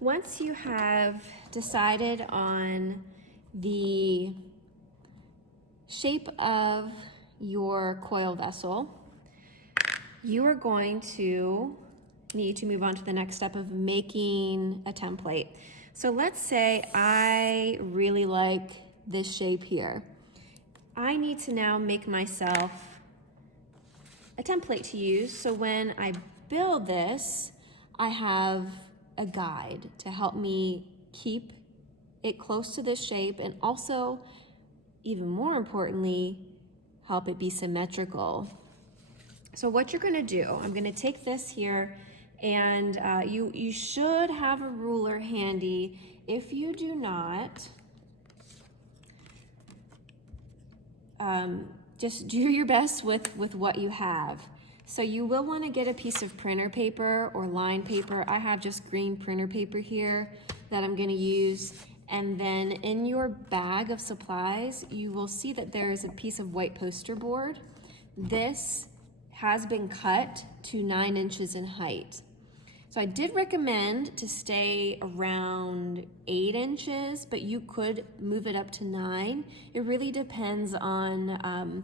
Once you have decided on the shape of your coil vessel, you are going to need to move on to the next step of making a template. So let's say I really like this shape here. I need to now make myself a template to use, so when I build this, I have a guide to help me keep it close to this shape and also, even more importantly, help it be symmetrical. So what you're gonna do, I'm gonna take this here and you should have a ruler handy. If you do not, just do your best with what you have. So you will want to get a piece of printer paper or line paper. I have just green printer paper here that I'm going to use. And then in your bag of supplies, you will see that there is a piece of white poster board. This has been cut to 9 inches in height. So I did recommend to stay around 8 inches, but you could move it up to 9. It really depends on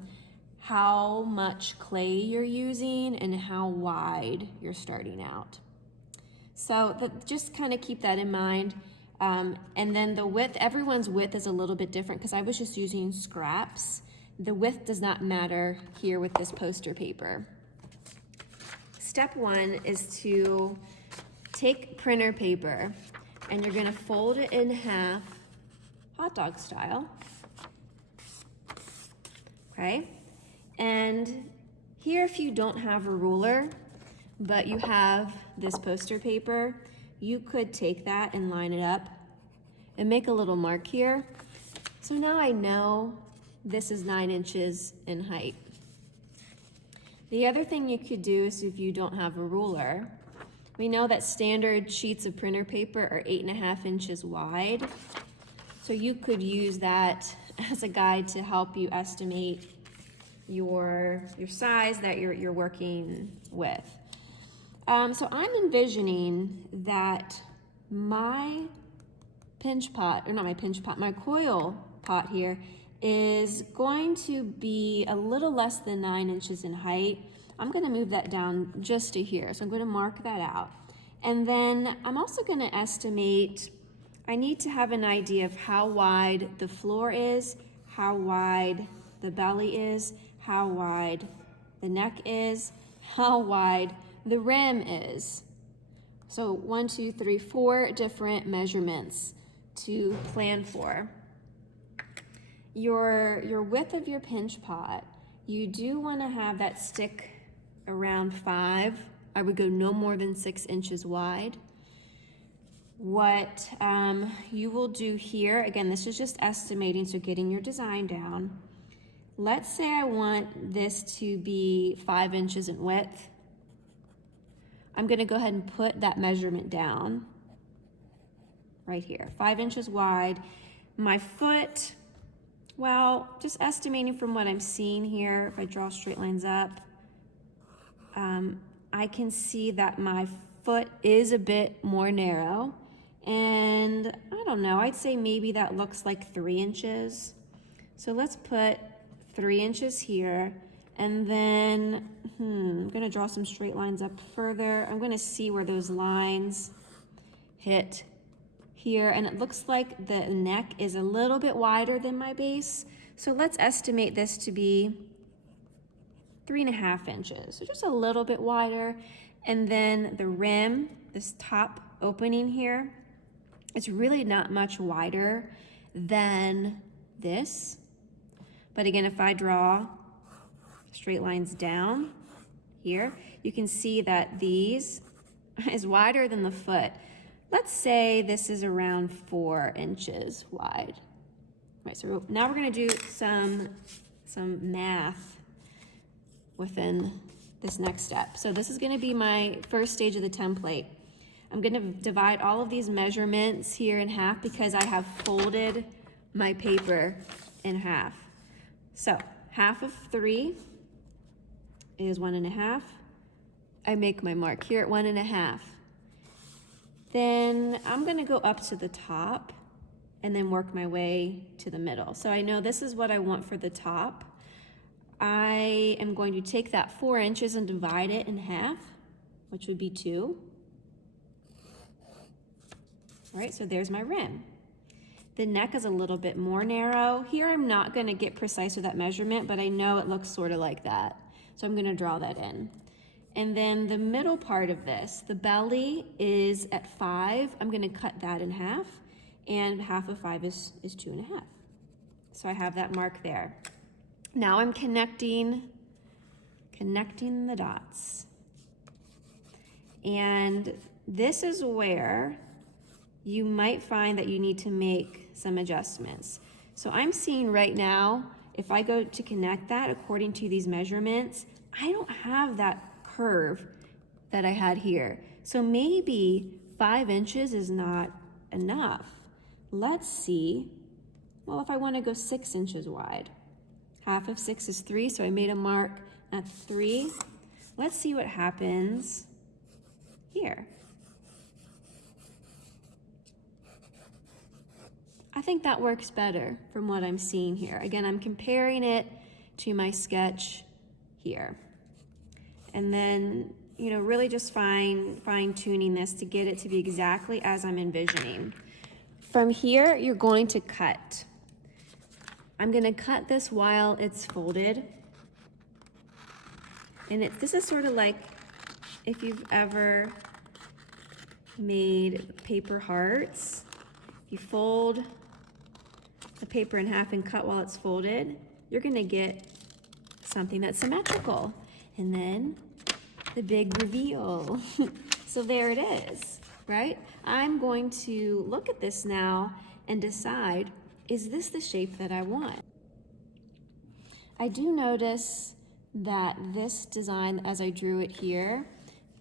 how much clay you're using and how wide you're starting out. So just kind of keep that in mind. And then the width, everyone's width is a little bit different because I was just using scraps. The width does not matter here with this poster paper. Step 1 is to take printer paper and you're gonna fold it in half, hot dog style, okay? And here, if you don't have a ruler, but you have this poster paper, you could take that and line it up and make a little mark here. So now I know this is 9 inches in height. The other thing you could do is, if you don't have a ruler, we know that standard sheets of printer paper are 8.5 inches wide. So you could use that as a guide to help you estimate your size that you're working with. So I'm envisioning that my pinch pot, or not my pinch pot, my coil pot here is going to be a little less than 9 inches in height. I'm gonna move that down just to here. So I'm gonna mark that out. And then I'm also gonna estimate, I need to have an idea of how wide the floor is, how wide the belly is, how wide the neck is, how wide the rim is. So 1, 2, 3, 4 different measurements to plan for. Your width of your pinch pot, you do want to have that stick around 5. I would go no more than 6 inches wide. What you will do here, again, this is just estimating, so getting your design down. Let's say I want this to be 5 inches in width. I'm going to go ahead and put that measurement down right here, 5 inches wide. My foot, well, just estimating from what I'm seeing here, if I draw straight lines up, I can see that my foot is a bit more narrow, and I don't know, I'd say maybe that looks like 3 inches. So let's put 3 inches here, and then I'm gonna draw some straight lines up further. I'm gonna see where those lines hit here, and it looks like the neck is a little bit wider than my base. So let's estimate this to be 3.5 inches, so just a little bit wider. And then the rim, this top opening here, it's really not much wider than this. But again, if I draw straight lines down here, you can see that these is wider than the foot. Let's say this is around 4 inches wide. Right, so now we're gonna do some math within this next step. So this is gonna be my first stage of the template. I'm gonna divide all of these measurements here in half because I have folded my paper in half. So half of 3 is 1.5. I make my mark here at 1.5. Then I'm gonna go up to the top and then work my way to the middle. So I know this is what I want for the top. I am going to take that 4 inches and divide it in half, which would be 2. All right, so there's my rim. The neck is a little bit more narrow. Here I'm not gonna get precise with that measurement, but I know it looks sort of like that. So I'm gonna draw that in. And then the middle part of this, the belly is at 5. I'm gonna cut that in half, and half of 5 is 2.5. So I have that mark there. Now I'm connecting the dots. And this is where you might find that you need to make some adjustments. So I'm seeing right now, if I go to connect that according to these measurements, I don't have that curve that I had here. So maybe 5 inches is not enough. Let's see, well, if I want to go 6 inches wide. Half of 6 is 3, so I made a mark at 3. Let's see what happens here. I think that works better from what I'm seeing here. Again, I'm comparing it to my sketch here. And then, you know, really just fine-tuning this to get it to be exactly as I'm envisioning. From here, you're going to cut. I'm gonna cut this while it's folded. And this is sort of like if you've ever made paper hearts. You fold the paper in half and cut while it's folded, you're gonna get something that's symmetrical. And then the big reveal. So there it is, right? I'm going to look at this now and decide, is this the shape that I want? I do notice that this design, as I drew it here,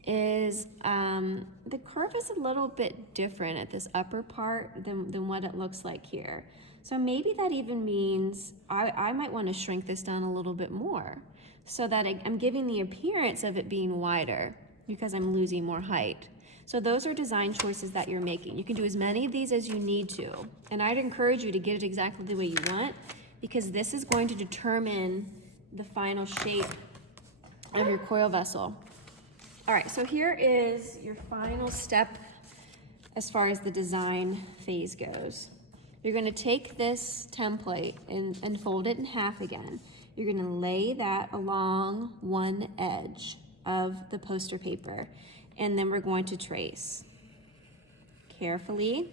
is the curve is a little bit different at this upper part than what it looks like here. So maybe that even means I might want to shrink this down a little bit more so that I'm giving the appearance of it being wider because I'm losing more height. So those are design choices that you're making. You can do as many of these as you need to. And I'd encourage you to get it exactly the way you want because this is going to determine the final shape of your coil vessel. All right, so here is your final step as far as the design phase goes. You're gonna take this template and fold it in half again. You're gonna lay that along one edge of the poster paper, and then we're going to trace carefully.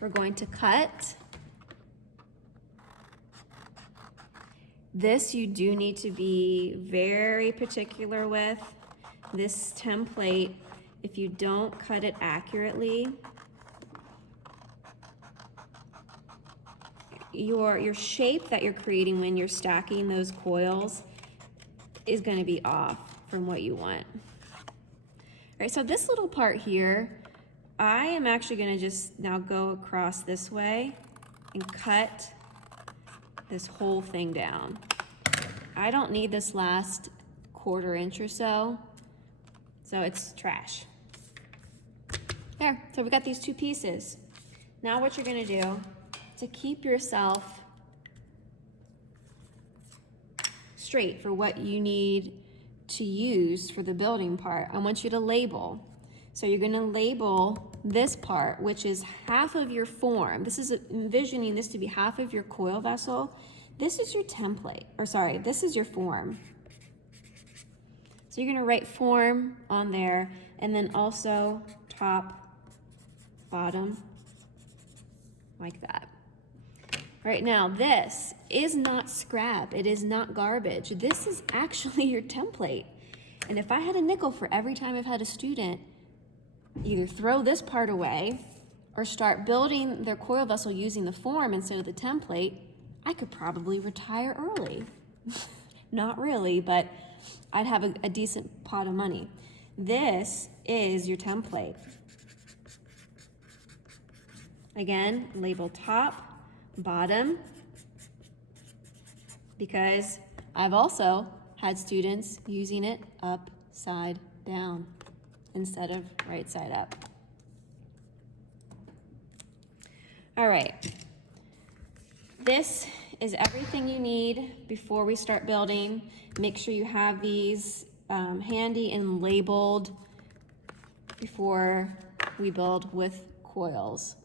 We're going to cut. This you do need to be very particular with. This template, if you don't cut it accurately, your shape that you're creating when you're stacking those coils is going to be off from what you want. All right, so this little part here, I am actually going to just now go across this way and cut this whole thing down. I don't need this last 1/4 inch or so it's trash. There, so we've got these 2 pieces. Now what you're gonna do to keep yourself straight for what you need to use for the building part, I want you to label. So you're gonna label this part, which is half of your form. This is envisioning this to be half of your coil vessel. This is your template, or sorry, this is your form. So you're gonna write form on there, and then also top, bottom, like that. All right, now this is not scrap, it is not garbage. This is actually your template. And if I had a nickel for every time I've had a student either throw this part away or start building their coil vessel using the form instead of the template, I could probably retire early. Not really, but I'd have a decent pot of money. This is your template. Again, label top, bottom, because I've also had students using it upside down instead of right side up. All right, this is everything you need before we start building. Make sure you have these handy and labeled before we build with coils.